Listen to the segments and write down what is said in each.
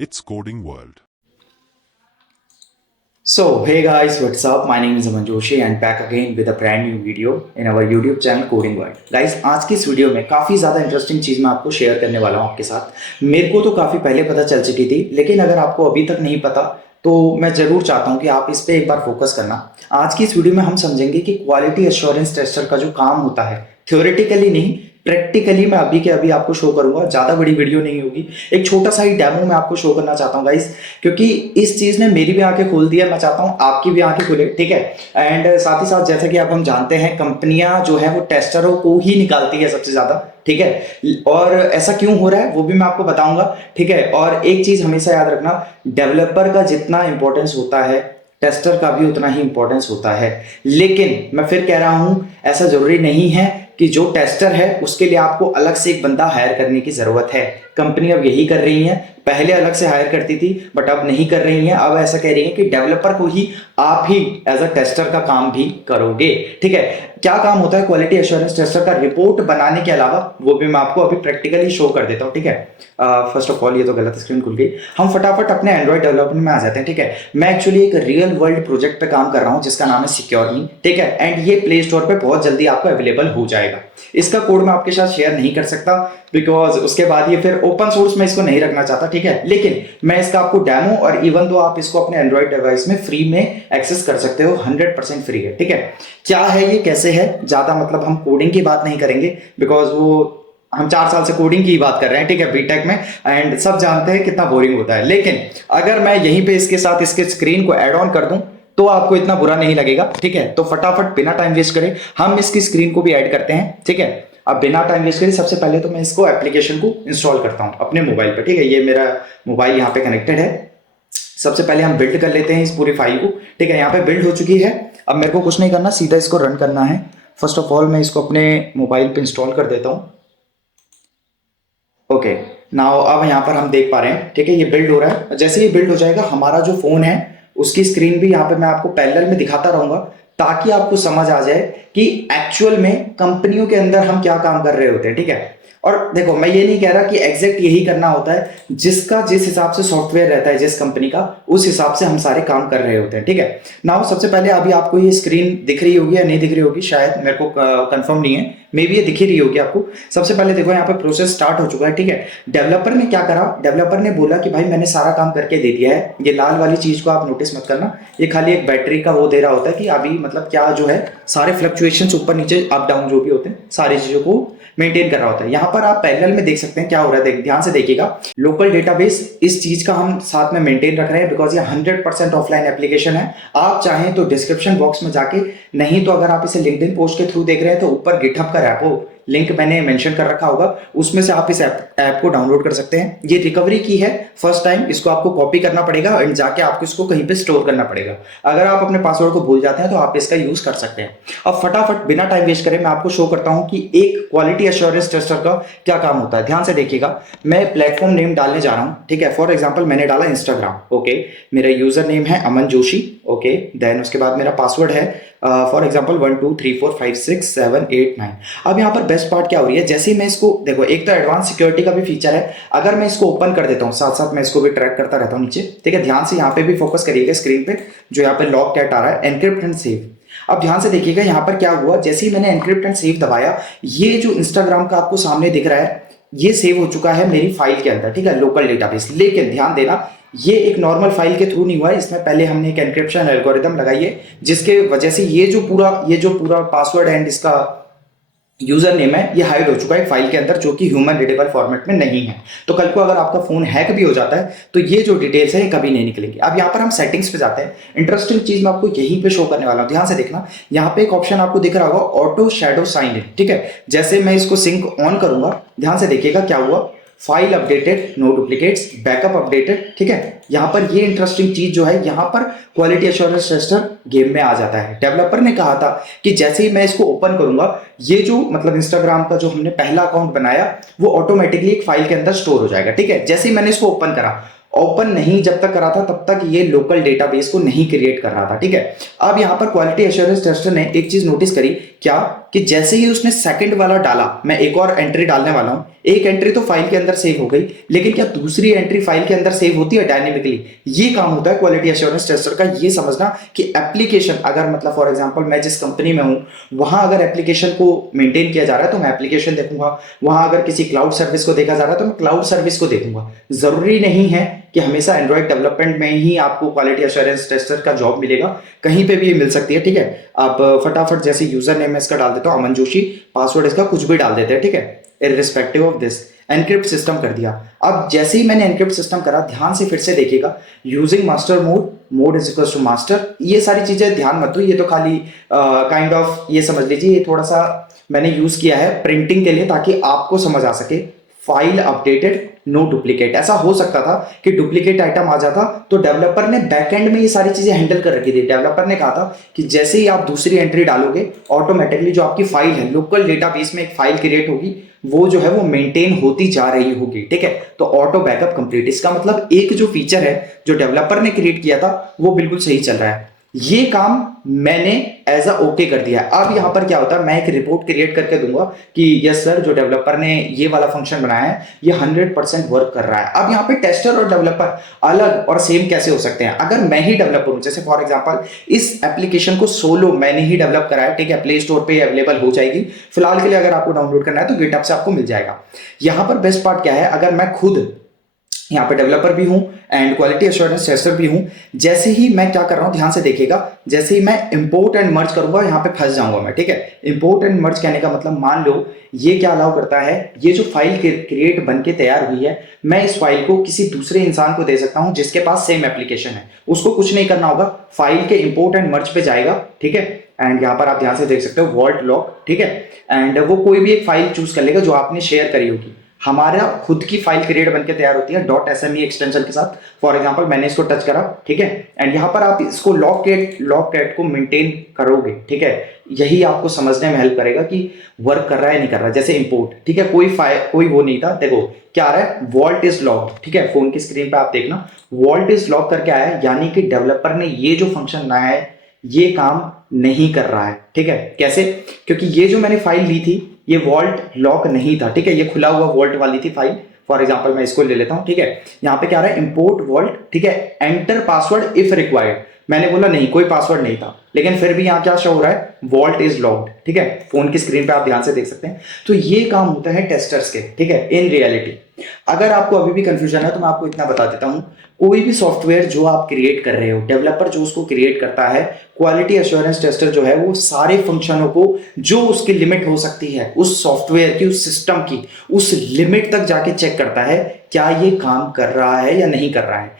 It's coding world. So, hey guys, what's up? My name is Aman Joshi and back again with a brand new video in our YouTube channel Coding World. Guys, आज की इस video में काफ़ी ज़्यादा interesting चीज़ मैं आपको share करने वाला हूँ आपके साथ। मेरे को तो काफ़ी पहले पता चल चुकी थी, लेकिन अगर आपको अभी तक नहीं पता तो मैं ज़रूर चाहता हूँ कि आप इस पर एक बार फोकस करना। आज की इस वीडियो में हम समझेंगे कि क्वालिटी एश्योरेंस टेस्टर का जो काम होता है, थ्योरेटिकली नहीं, प्रैक्टिकली मैं अभी के अभी आपको शो करूंगा। ज्यादा बड़ी वीडियो नहीं होगी, एक छोटा सा ही डेमो मैं आपको शो करना चाहता हूँ गाइस, क्योंकि इस चीज ने मेरी भी आंखें खोल दी है। मैं चाहता हूँ आपकी भी आंखें खुले, ठीक है। एंड साथ ही साथ जैसे कि आप हम जानते हैं, कंपनियां जो है वो टेस्टरों को ही निकालती है सबसे ज्यादा, ठीक है। और ऐसा क्यों हो रहा है वो भी मैं आपको बताऊंगा, ठीक है। और एक चीज हमेशा याद रखना, डेवलपर का जितना इंपॉर्टेंस होता है टेस्टर का भी उतना ही इंपॉर्टेंस होता है। लेकिन मैं फिर कह रहा हूं, ऐसा जरूरी नहीं है कि जो टेस्टर है उसके लिए आपको अलग से एक बंदा हायर करने की जरूरत है। कंपनी अब यही कर रही है, पहले अलग से हायर करती थी बट अब नहीं कर रही है। अब ऐसा कह रही है कि डेवलपर को ही आप ही एज अ टेस्टर का काम भी करोगे, ठीक है। क्या काम होता है क्वालिटी एश्योरेंस टेस्टर का? रिपोर्ट बनाने के अलावा वो भी मैं आपको अभी प्रैक्टिकली शो कर देता हूं, ठीक है। फर्स्ट ऑफ ऑल ये तो गलत स्क्रीन खुल गई। हम फटाफट अपने एंड्रॉइड डेवलपमेंट में आ जाते हैं, ठीक है। मैं एक्चुअली एक रियल वर्ल्ड प्रोजेक्ट पे काम कर रहा हूं जिसका नाम है सिक्योरली, ठीक है। एंड ये प्ले स्टोर पे बहुत जल्दी आपको अवेलेबल हो जाएगा। इसका कोड मैं आपके साथ शेयर नहीं कर सकता बिकॉज उसके बाद ये फिर ओपन सोर्स में इसको नहीं रखना चाहता, ठीक है। लेकिन मैं इसका आपको डेमो और इवन दो आप इसको अपने एंड्रॉइड डिवाइस में फ्री में एक्सेस कर सकते हो, 100% फ्री है, ठीक है। क्या है ये, कैसे है, ज्यादा मतलब हम कोडिंग की बात नहीं करेंगे बिकॉज वो हम 4 साल से कोडिंग की बात कर रहे हैं, ठीक है, बीटेक में। एंड सब जानते हैं कितना बोरिंग होता है। लेकिन अगर मैं यहीं पे इसके साथ इसके स्क्रीन को ऐड ऑन कर दूं तो आपको इतना बुरा नहीं लगेगा, ठीक है। तो फटाफट बिना टाइम वेस्ट करें हम इसकी स्क्रीन को भी ऐड करते हैं, ठीक है। अब बिना टाइम वेस्ट करें सबसे पहले तो मैं इसको एप्लीकेशन को इंस्टॉल करता हूं अपने मोबाइल पर, ठीक है। ये मेरा मोबाइल यहाँ पे कनेक्टेड है। सबसे पहले हम बिल्ड कर लेते हैं इस पूरी फाइल को, ठीक है। यहाँ पे बिल्ड हो चुकी है। अब मेरे को कुछ नहीं करना, सीधा इसको रन करना है। फर्स्ट ऑफ ऑल मैं इसको अपने मोबाइल पे इंस्टॉल कर देता हूँ। ओके, नाउ अब यहाँ पर हम देख पा रहे हैं, ठीक है, ये बिल्ड हो रहा है। जैसे ये बिल्ड हो जाएगा हमारा जो फोन है उसकी स्क्रीन भी यहाँ पे मैं आपको पैरेलल में दिखाता रहूंगा ताकि आपको समझ आ जाए कि एक्चुअल में कंपनियों के अंदर हम क्या काम कर रहे होते हैं, ठीक है। और देखो, मैं ये नहीं कह रहा कि एग्जैक्ट यही करना होता है, जिसका जिस हिसाब से सॉफ्टवेयर रहता है जिस कंपनी का, उस हिसाब से हम सारे काम कर रहे होते हैं, ठीक है। नाउ सबसे पहले अभी आपको ये स्क्रीन दिख रही होगी या नहीं दिख रही होगी, शायद, मेरे को कंफर्म नहीं है, मे बी ये दिख ही रही होगी आपको। सबसे पहले देखो यहाँ पे प्रोसेस स्टार्ट हो चुका है, ठीक है। डेवलपर ने क्या करा, डेवलपर ने बोला कि भाई मैंने सारा काम करके दे दिया है। ये लाल वाली चीज को आप नोटिस मत करना, ये खाली एक बैटरी का वो दे रहा होता है कि अभी मतलब क्या जो है सारे फ्लक्चुएशंस ऊपर नीचे अप डाउन जो भी होते हैं सारी चीजों को मेंटेन कर रहा होता है। यहाँ पर आप पैरेलल में देख सकते हैं क्या हो रहा है, ध्यान से देखिएगा। लोकल डेटाबेस, इस चीज का हम साथ में मेंटेन रख रहे हैं बिकॉज ये 100% ऑफलाइन एप्लीकेशन है। आप चाहें तो डिस्क्रिप्शन बॉक्स में जाके, नहीं तो अगर आप इसे लिंक्डइन पोस्ट के थ्रू देख रहे हैं तो ऊपर गिटहब का रैपो लिंक मैंने मेंशन कर रखा होगा, उसमें से आप इस ऐप को डाउनलोड कर सकते हैं। ये रिकवरी की है फर्स्ट टाइम, इसको आपको कॉपी करना पड़ेगा एंड जाके आपको इसको कहीं पे स्टोर करना पड़ेगा। अगर आप अपने पासवर्ड को भूल जाते हैं तो आप इसका यूज कर सकते हैं। अब फटाफट बिना टाइम वेस्ट करें मैं आपको शो करता हूं कि एक क्वालिटी एश्योरेंस टेस्टर का क्या काम होता है। ध्यान से देखिएगा, मैं प्लेटफॉर्म नेम डालने जा रहा हूं, ठीक है। फॉर एग्जाम्पल मैंने डाला इंस्टाग्राम, ओके। मेरा यूजर नेम है अमन जोशी, ओके। देन उसके बाद मेरा पासवर्ड है फॉर एग्जाम्पल 1 2 3 4 5 6 7 8 9। अब यहाँ पर बेस्ट पार्ट क्या हो रही है, जैसे ही मैं इसको देखो, एक तो एडवांस सिक्योरिटी का भी फीचर है। अगर मैं इसको ओपन कर देता हूँ, साथ साथ मैं इसको भी ट्रैक करता रहता हूँ नीचे, ठीक है। ध्यान से यहाँ पे भी फोकस करिएगा स्क्रीन पे, जो यहाँ पे लॉक कैट आ रहा है, एनक्रिप्ट एंड सेव। अब ध्यान से देखिएगा यहाँ पर क्या हुआ, जैसे ही मैंने एनक्रिप्ट एंड सेव दबाया, ये जो इंस्टाग्राम का आपको सामने दिख रहा है ये सेव हो चुका है मेरी फाइल के अंदर, ठीक है, लोकल डेटाबेस। लेकिन ध्यान देना, ये एक नॉर्मल फाइल के थ्रू नहीं हुआ है, इसमें पहले हमने एक एनक्रिप्शन एल्गोरिदम लगाई है जिसके वजह से ये जो पूरा पासवर्ड एंड इसका यूजर नेम है ये हाइड हो चुका है फाइल के अंदर, जो कि ह्यूमन रीडेबल फॉर्मेट में नहीं है। तो कल को अगर आपका फोन हैक भी हो जाता है तो ये जो डिटेल्स है ये कभी नहीं निकलेंगी। अब यहाँ पर हम सेटिंग्स पे जाते हैं। इंटरेस्टिंग चीज मैं आपको यहीं पे शो करने वाला हूँ, ध्यान से देखना। यहाँ पे एक ऑप्शन आपको दिख रहा होगा, ऑटो शैडो साइन इन, ठीक है। जैसे मैं इसको सिंक ऑन करूंगा, ध्यान से देखिएगा क्या हुआ, file updated, no duplicates, backup updated, ठीक है। यहां पर ये इंटरेस्टिंग चीज जो है, यहां पर क्वालिटी एश्योरेंस टेस्टर गेम में आ जाता है। डेवलपर ने कहा था कि जैसे ही मैं इसको ओपन करूंगा, ये जो मतलब इंस्टाग्राम का जो हमने पहला अकाउंट बनाया वो ऑटोमेटिकली एक फाइल के अंदर स्टोर हो जाएगा, ठीक है। जैसे ही मैंने इसको ओपन करा, ओपन नहीं जब तक करा था तब तक ये लोकल डेटाबेस को नहीं क्रिएट कर रहा था, ठीक है। अब यहां पर क्वालिटी एश्योरेंस टेस्टर ने एक चीज नोटिस करी, क्या कि जैसे ही उसने सेकंड वाला डाला, मैं एक और एंट्री डालने वाला हूं, एक एंट्री तो फाइल के अंदर सेव हो गई, लेकिन क्या दूसरी एंट्री फाइल के अंदर सेव होती है डायनेमिकली? ये काम होता है क्वालिटी एश्योरेंस टेस्टर का, ये समझना कि एप्लीकेशन अगर मतलब फॉर एग्जांपल मैं जिस कंपनी में हूं वहां अगर एप्लीकेशन को मेंटेन किया जा रहा है तो मैं एप्लीकेशन देखूंगा, वहां अगर किसी क्लाउड सर्विस को देखा जा रहा है तो मैं क्लाउड सर्विस को देखूंगा। जरूरी नहीं है कि हमेशा एंड्रॉइड डेवलपमेंट में ही आपको क्वालिटी एश्योरेंस टेस्टर का जॉब मिलेगा, कहीं पे भी ये मिल सकती है, ठीक है। आप फटाफट जैसे यूजर नेम इसका डाल देता हूं अमन जोशी, पासवर्ड इसका कुछ भी डाल देते हैं, ठीक है, irrespective of this. Encrypt system कर दिया। अब जैसे ही मैंने एनक्रिप्ट सिस्टम करा, ध्यान से फिर से देखिएगा, using master mode, mode is equal to master, ये सारी चीजें ध्यान मत दो, ये तो खाली काइंड ऑफ ये समझ लीजिए, ये थोड़ा सा मैंने यूज किया है प्रिंटिंग के लिए ताकि आपको समझ आ सके। File updated, no duplicate. ऐसा हो सकता था कि डुप्लीकेट आइटम आ जाता, तो डेवलपर ने बैकएंड में ये सारी चीजें हैंडल कर रखी थी। डेवलपर ने कहा था कि जैसे ही आप दूसरी एंट्री डालोगे, ऑटोमेटिकली जो आपकी फाइल है, लोकल डेटाबेस में एक फाइल क्रिएट होगी, वो जो है वो मेंटेन होती जा रही होगी, ठीक है। तो ऑटो बैकअप कंप्लीट, इसका मतलब एक जो फीचर है जो डेवलपर ने क्रिएट किया था वो बिल्कुल सही चल रहा है। ये काम मैंने एज अ ओके कर दिया। अब यहां पर क्या होता है, मैं एक रिपोर्ट क्रिएट करके दूंगा कि यस सर, जो डेवलपर ने ये वाला फंक्शन बनाया है ये 100% वर्क कर रहा है। अब यहाँ पे टेस्टर और डेवलपर अलग और सेम कैसे हो सकते हैं? अगर मैं ही डेवलपर हूं, जैसे फॉर एग्जांपल इस एप्लीकेशन को सोलो मैंने ही डेवलप करा है, ठीक है, प्ले स्टोर पे अवेलेबल हो जाएगी फिलहाल के लिए, अगर आपको डाउनलोड करना है तो गिटहब से आपको मिल जाएगा। यहां पर बेस्ट पार्ट क्या है, अगर मैं खुद यहाँ पे डेवलपर भी हूं एंड क्वालिटी एश्योरेंस टेस्टर भी हूं, जैसे ही मैं क्या कर रहा हूं ध्यान से देखिएगा, जैसे ही मैं इंपोर्ट एंड मर्ज करूंगा यहाँ पे फंस जाऊंगा मैं, ठीक है। इंपोर्ट एंड मर्ज कहने का मतलब, मान लो ये क्या अलाउ करता है, ये जो फाइल क्रिएट बन के तैयार हुई है, मैं इस फाइल को किसी दूसरे इंसान को दे सकता हूं जिसके पास सेम एप्लीकेशन है। उसको कुछ नहीं करना होगा, फाइल के इंपोर्ट एंड मर्ज पे जाएगा, ठीक है, एंड यहाँ पर आप ध्यान से देख सकते हो वॉल्ट लॉक, ठीक है, एंड वो कोई भी एक फाइल चूज कर लेगा जो आपने शेयर करी होगी। हमारा खुद की फाइल क्रिएट बनके तैयार होती है .sme एक्सटेंशन के साथ। फॉर एग्जांपल मैंने इसको टच करा, ठीक है, एंड यहाँ पर आप इसको लॉक कैट को मेंटेन करोगे, ठीक है। यही आपको समझने में हेल्प करेगा कि वर्क कर रहा है नहीं कर रहा है। जैसे इंपोर्ट, ठीक है, कोई वो नहीं था, देखो क्या आ रहा है, वॉल्ट इज लॉक्ड, ठीक है, फोन की स्क्रीन पे आप देखना वॉल्ट इज लॉक करके आया है, यानी कि डेवलपर ने ये जो फंक्शन बनाया है ये काम नहीं कर रहा है, ठीक है। कैसे? क्योंकि ये जो मैंने फाइल ली थी ये वॉल्ट लॉक नहीं था, ठीक है, ये खुला हुआ वॉल्ट वाली थी फाइल। फॉर एग्जांपल मैं इसको ले लेता हूं, ठीक है, यहाँ पे क्या आ रहा है, इंपोर्ट वॉल्ट, ठीक है, एंटर पासवर्ड इफ रिक्वायर्ड। मैंने बोला नहीं, कोई पासवर्ड नहीं था, लेकिन फिर भी यहाँ क्या शो हो रहा है, वॉल्ट इज लॉक्ड, ठीक है, फोन की स्क्रीन पे आप ध्यान से देख सकते हैं। तो ये काम होता है टेस्टर्स के, ठीक है, इन रियलिटी। अगर आपको अभी भी कंफ्यूजन है तो मैं आपको इतना बता देता हूं, कोई भी सॉफ्टवेयर जो आप क्रिएट कर रहे हो, डेवलपर जो उसको क्रिएट करता है, क्वालिटी एश्योरेंस टेस्टर जो है वो सारे फंक्शनों को, जो उसकी लिमिट हो सकती है उस सॉफ्टवेयर की, उस सिस्टम की, उस लिमिट तक जाके चेक करता है क्या ये काम कर रहा है या नहीं कर रहा है।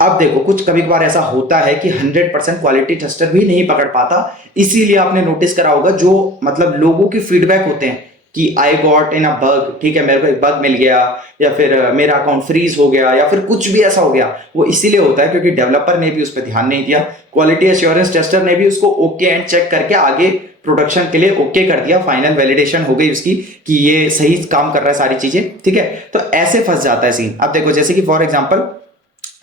अब देखो कुछ कभी कभार ऐसा होता है कि 100% क्वालिटी टेस्टर भी नहीं पकड़ पाता, इसीलिए आपने नोटिस करा होगा जो मतलब लोगों की फीडबैक होते हैं कि I got in a bug, ठीक है, मेरे को एक बग मिल गया, या फिर मेरा अकाउंट फ्रीज हो गया, या फिर कुछ भी ऐसा हो गया। वो इसीलिए होता है क्योंकि डेवलपर ने भी उस पर ध्यान नहीं दिया, क्वालिटी एश्योरेंस टेस्टर ने भी उसको ओके एंड चेक करके आगे प्रोडक्शन के लिए ओके कर दिया, फाइनल वैलिडेशन हो गई उसकी कि ये सही काम कर रहा है सारी चीजें, ठीक है। तो ऐसे फंस जाता है सीन। अब देखो जैसे कि फॉर एग्जाम्पल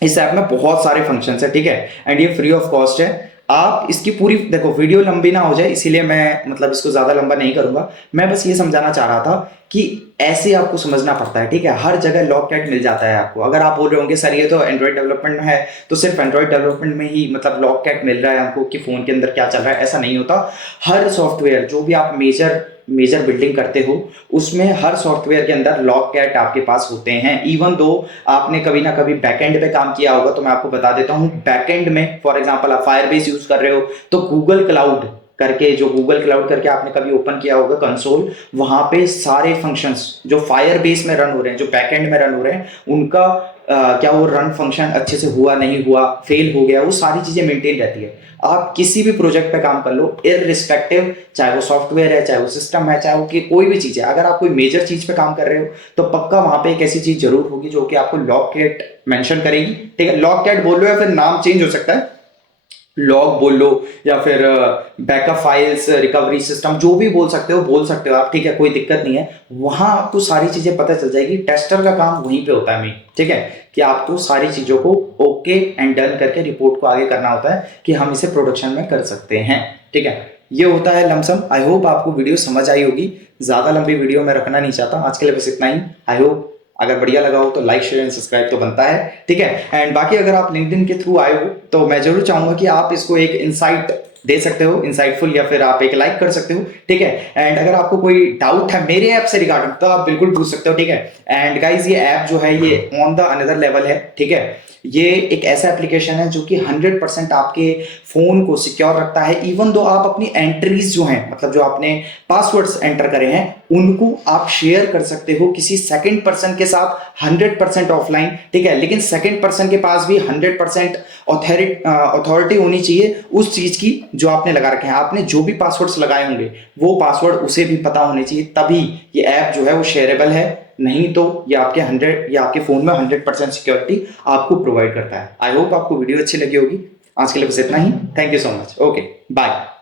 इस ऐप में बहुत सारे फंक्शंस है, ठीक है, एंड ये फ्री ऑफ कॉस्ट है। आप इसकी पूरी देखो, वीडियो लंबी ना हो जाए इसीलिए मैं मतलब इसको ज्यादा लंबा नहीं करूंगा। मैं बस ये समझाना चाह रहा था कि ऐसे आपको समझना पड़ता है, ठीक है, हर जगह लॉक कैट मिल जाता है आपको। अगर आप बोल रहे होंगे सर ये तो एंड्रॉइड डेवलपमेंट में है, तो सिर्फ एंड्रॉइड डेवलपमेंट में ही मतलब लॉक कैट मिल रहा है हमको कि फोन के अंदर क्या चल रहा है, ऐसा नहीं होता। हर सॉफ्टवेयर जो भी आप मेजर बिल्डिंग करते हो उसमें हर सॉफ्टवेयर के अंदर लॉक कैट आपके पास होते हैं। इवन दो आपने कभी ना कभी बैकएंड पे काम किया होगा, तो मैं आपको बता देता हूं, बैकएंड में फॉर एग्जांपल आप फायरबेस यूज कर रहे हो तो गूगल क्लाउड करके आपने कभी ओपन किया होगा कंसोल, वहां पे सारे फंक्शंस जो फायरबेस में रन हो रहे हैं, जो बैकएंड में रन हो रहे हैं, उनका क्या वो रन फंक्शन अच्छे से हुआ नहीं हुआ, फेल हो गया, वो सारी चीजें मेंटेन रहती है। आप किसी भी प्रोजेक्ट पे काम कर लो, इररिस्पेक्टिव, चाहे वो सॉफ्टवेयर है, चाहे वो सिस्टम है, चाहे वो कि कोई भी चीज है, अगर आप कोई मेजर चीज पे काम कर रहे हो तो पक्का वहां पे एक ऐसी चीज जरूर होगी जो कि आपको लॉक कैट मेंशन करेगी, ठीक है। लॉक कैट बोल लो या फिर नाम चेंज हो सकता है, लॉग बोल लो या फिर बैकअप फाइल्स रिकवरी सिस्टम, जो भी बोल सकते हो आप, ठीक है, कोई दिक्कत नहीं है। वहां आपको सारी चीजें पता चल जाएगी। टेस्टर का काम वहीं पे होता है मेन, ठीक है, कि आपको सारी चीजों को ओके एंड डन करके रिपोर्ट को आगे करना होता है कि हम इसे प्रोडक्शन में कर सकते हैं, ठीक है। ये होता है लमसम। आई होप आपको वीडियो समझ आई होगी। ज़्यादा लंबी वीडियो मैं रखना नहीं चाहता, आज के लिए बस इतना ही। आई होप अगर बढ़िया लगा हो तो लाइक शेयर एंड सब्सक्राइब तो बनता है, ठीक है। एंड बाकी अगर आप लिंक्डइन के थ्रू आए हो तो मैं जरूर चाहूंगा कि आप इसको एक इंसाइट दे सकते हो, इंसाइटफुल, या फिर आप एक लाइक कर सकते हो, ठीक है। एंड अगर आपको कोई डाउट है मेरे ऐप से रिगार्डिंग तो आप बिल्कुल पूछ सकते हो, ठीक है। एंड गाइज ये ऐप जो है ये ऑन द अनदर लेवल है, ठीक है। ये एक ऐसा एप्लीकेशन है जो कि 100% आपके फोन को सिक्योर रखता है। इवन दो आप अपनी एंट्रीज जो हैं, मतलब जो आपने पासवर्ड्स एंटर करे हैं, उनको आप शेयर कर सकते हो किसी सेकंड पर्सन के साथ 100% ऑफलाइन, ठीक है। लेकिन सेकंड पर्सन के पास भी 100% अथॉरिटी होनी चाहिए उस चीज की जो आपने लगा रखे हैं। आपने जो भी पासवर्ड्स लगाए होंगे वो पासवर्ड उसे भी पता होने चाहिए, तभी ये ऐप जो है वो शेयरेबल है। नहीं तो ये आपके 100 या आपके फोन में 100% सिक्योरिटी आपको प्रोवाइड करता है। आई होप आपको वीडियो अच्छी लगी होगी। आज के लिए बस इतना ही। Thank you so much. Okay, bye.